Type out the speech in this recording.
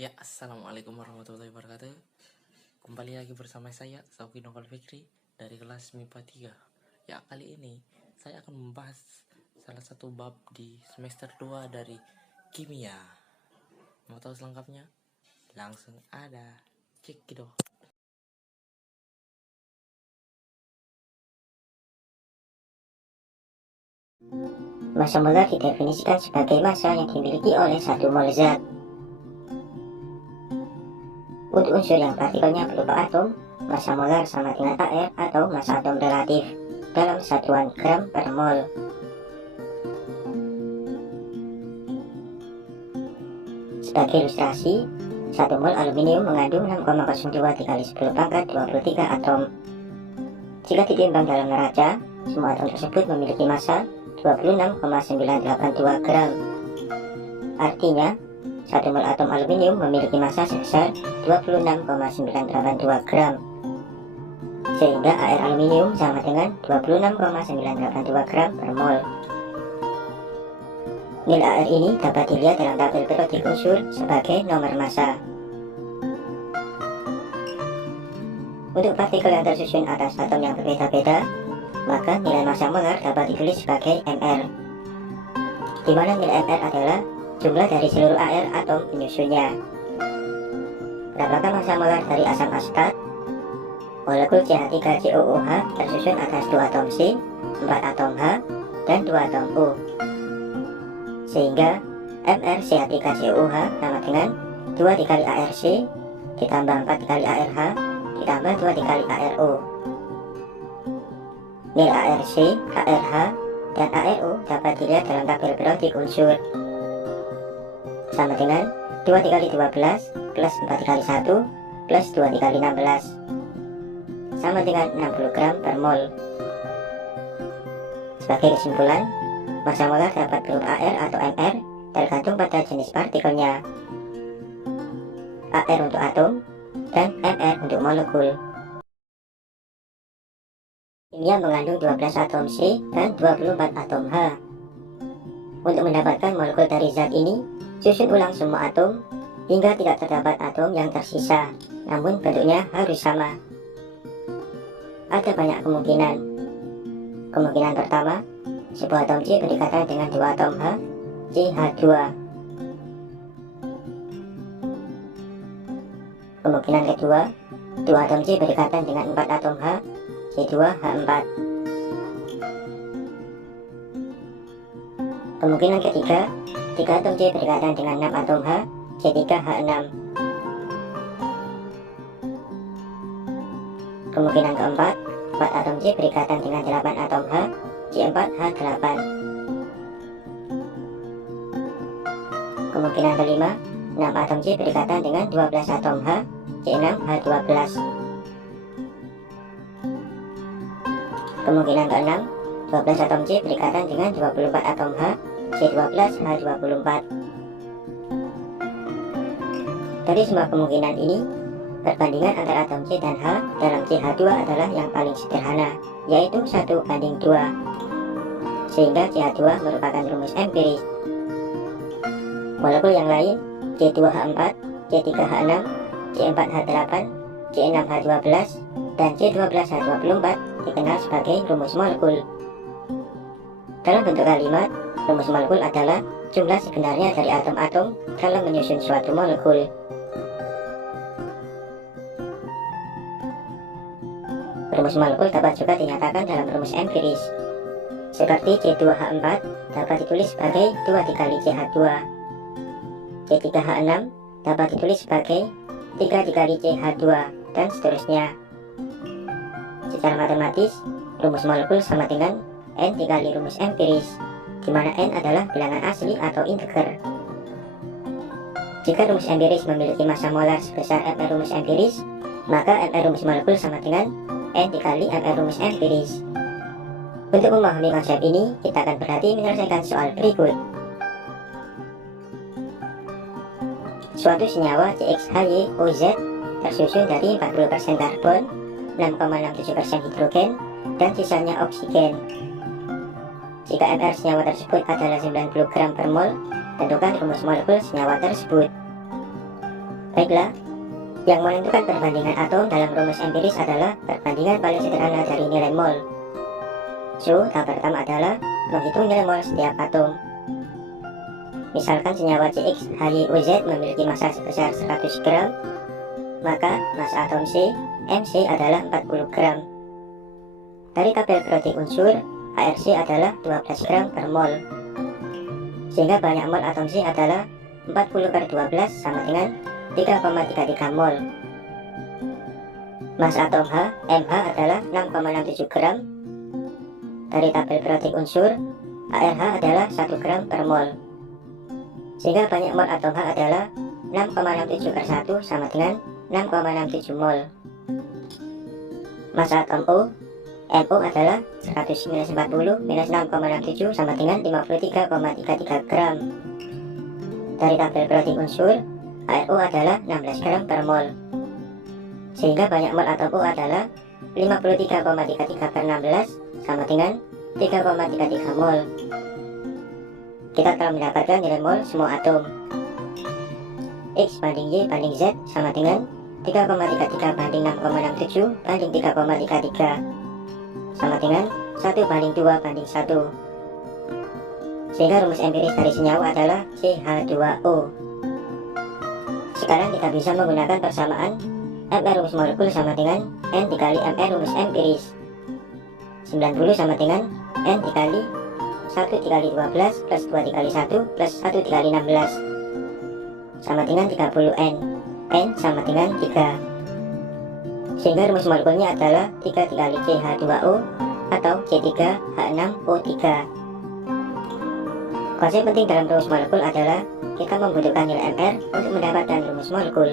Ya, assalamualaikum warahmatullahi wabarakatuh. Kembali lagi bersama saya, Sauki Nokal Fikri, dari kelas MIPA 3. Ya, kali ini saya akan membahas salah satu bab di semester 2 dari kimia. Mau tahu selengkapnya? Langsung ada. Cek gitu. Massa molar didefinisikan sebagai massa yang dimiliki oleh satu mol zat. Untuk unsur yang partikelnya berupa atom, massa molar sama dengan AR atau massa atom relatif dalam satuan gram per mol. Sebagai ilustrasi, 1 mol aluminium mengandung 6,02 dikali 10 pangkat 23 atom. Jika ditimbang dalam neraca, semua atom tersebut memiliki massa 26,982 gram. Artinya, 1 mol atom aluminium memiliki massa sebesar 26,982 gram. Sehingga AR aluminium sama dengan 26,982 gram per mol. Nilai AR ini dapat dilihat dalam tabel periodik unsur sebagai nomor massa. Untuk partikel yang tersusun atas atom yang berbeda-beda, maka nilai massa molar dapat ditulis sebagai mR, di mana nilai mR adalah jumlah dari seluruh AR atom penyusunnya. Berapakah massa molar dari asam asetat? Molekul CH3COOH tersusun atas 2 atom C, 4 atom H, dan 2 atom O. Sehingga mR CH3COOH sama dengan 2 dikali ARC ditambah 4 dikali ARH ditambah 2 dikali ARO. Nilai ARC, ARH, dan ARO dapat dilihat dalam tabel periodik unsur. Sama dengan 2 dikali 12 plus 4 dikali 1 plus 2 dikali 16 sama dengan 60 gram per mol. Sebagai kesimpulan, massa molar dapat berupa AR atau mR tergantung pada jenis partikelnya. AR untuk atom dan mR untuk molekul. Kimia mengandung 12 atom C dan 24 atom H. Untuk mendapatkan molekul dari zat ini, susun ulang semua atom hingga tidak terdapat atom yang tersisa, namun bentuknya harus sama. Ada banyak kemungkinan. Kemungkinan pertama, sebuah atom C berdekatan dengan 2 atom H, CH2. Kemungkinan kedua, 2 atom C berdekatan dengan 4 atom H, C2H4. Kemungkinan ketiga, 3 atom C berdekatan dengan 6 atom H, C3H6. Kemungkinan keempat, 4 atom C berdekatan dengan 8 atom H, C4H8. Kemungkinan kelima, 6 atom C berdekatan dengan 12 atom H, C6H12. Kemungkinan keenam, 12 atom C berdekatan dengan 24 atom H, C12H24. Dari semua kemungkinan ini, perbandingan antara atom C dan H dalam CH2 adalah yang paling sederhana, yaitu 1:2. Sehingga CH2 merupakan rumus empiris. Molekul yang lain, C2H4, C3H6, C4H8, C6H12, dan C12H24 dikenal sebagai rumus molekul. Dalam bentuk kalimat, rumus molekul adalah jumlah sebenarnya dari atom-atom dalam menyusun suatu molekul. Rumus molekul dapat juga dinyatakan dalam rumus empiris. Seperti C2H4 dapat ditulis sebagai 2 dikali CH2. C3H6 dapat ditulis sebagai 3 dikali CH2, dan seterusnya. Secara matematis, rumus molekul sama dengan N dikali rumus empiris, di mana N adalah bilangan asli atau integer. Jika rumus empiris memiliki massa molar sebesar mR rumus empiris, maka mR rumus molekul sama dengan N dikali mR rumus empiris. Untuk memahami konsep ini, kita akan berhati menyelesaikan soal berikut. Suatu senyawa CXHYOZ tersusun dari 40% karbon, 6,67% hidrogen, dan sisanya oksigen. Jika mR senyawa tersebut adalah 90 gram per mol, tentukan rumus molekul senyawa tersebut. Baiklah, yang menentukan perbandingan atom dalam rumus empiris adalah perbandingan paling sederhana dari nilai mol. So, tahap pertama adalah menghitung nilai mol setiap atom. Misalkan senyawa CXHYOZ memiliki massa sebesar 100 gram, maka massa atom C, MC adalah 40 gram. Dari tabel periodik unsur, ARC adalah 12 gram per mol. Sehingga banyak mol atom C adalah 40 per 12 sama dengan 3,33 mol. Massa atom H, MH adalah 6,67 gram. Dari tabel periodik unsur, ARH adalah 1 gram per mol. Sehingga banyak mol atom H adalah 6,67 per 1 sama dengan 6,67 mol. Massa atom O, MO adalah 100 minus 40 minus 6,67 sama dengan 53,33 gram. Dari tabel periodik unsur, ARO adalah 16 gram per mol. Sehingga banyak mol atom O adalah 53,33 per 16 sama dengan 3,33 mol. Kita telah mendapatkan nilai mol semua atom. X banding Y banding Z sama dengan 3,33 banding 6,67 banding 3,33 sama dengan 1 banding 2 banding 1. Sehingga rumus empiris dari senyawa adalah CH2O. Sekarang kita bisa menggunakan persamaan MR rumus molekul sama dengan N dikali MR rumus empiris. 90 sama dengan N dikali 1 dikali 12 plus 2 dikali 1 plus 1 dikali 16 sama dengan 30N. N sama dengan 3. Sehingga rumus molekulnya adalah 3 dikali CH2O atau C3H6O3. Konsep penting dalam rumus molekul adalah kita membutuhkan nilai MR untuk mendapatkan rumus molekul.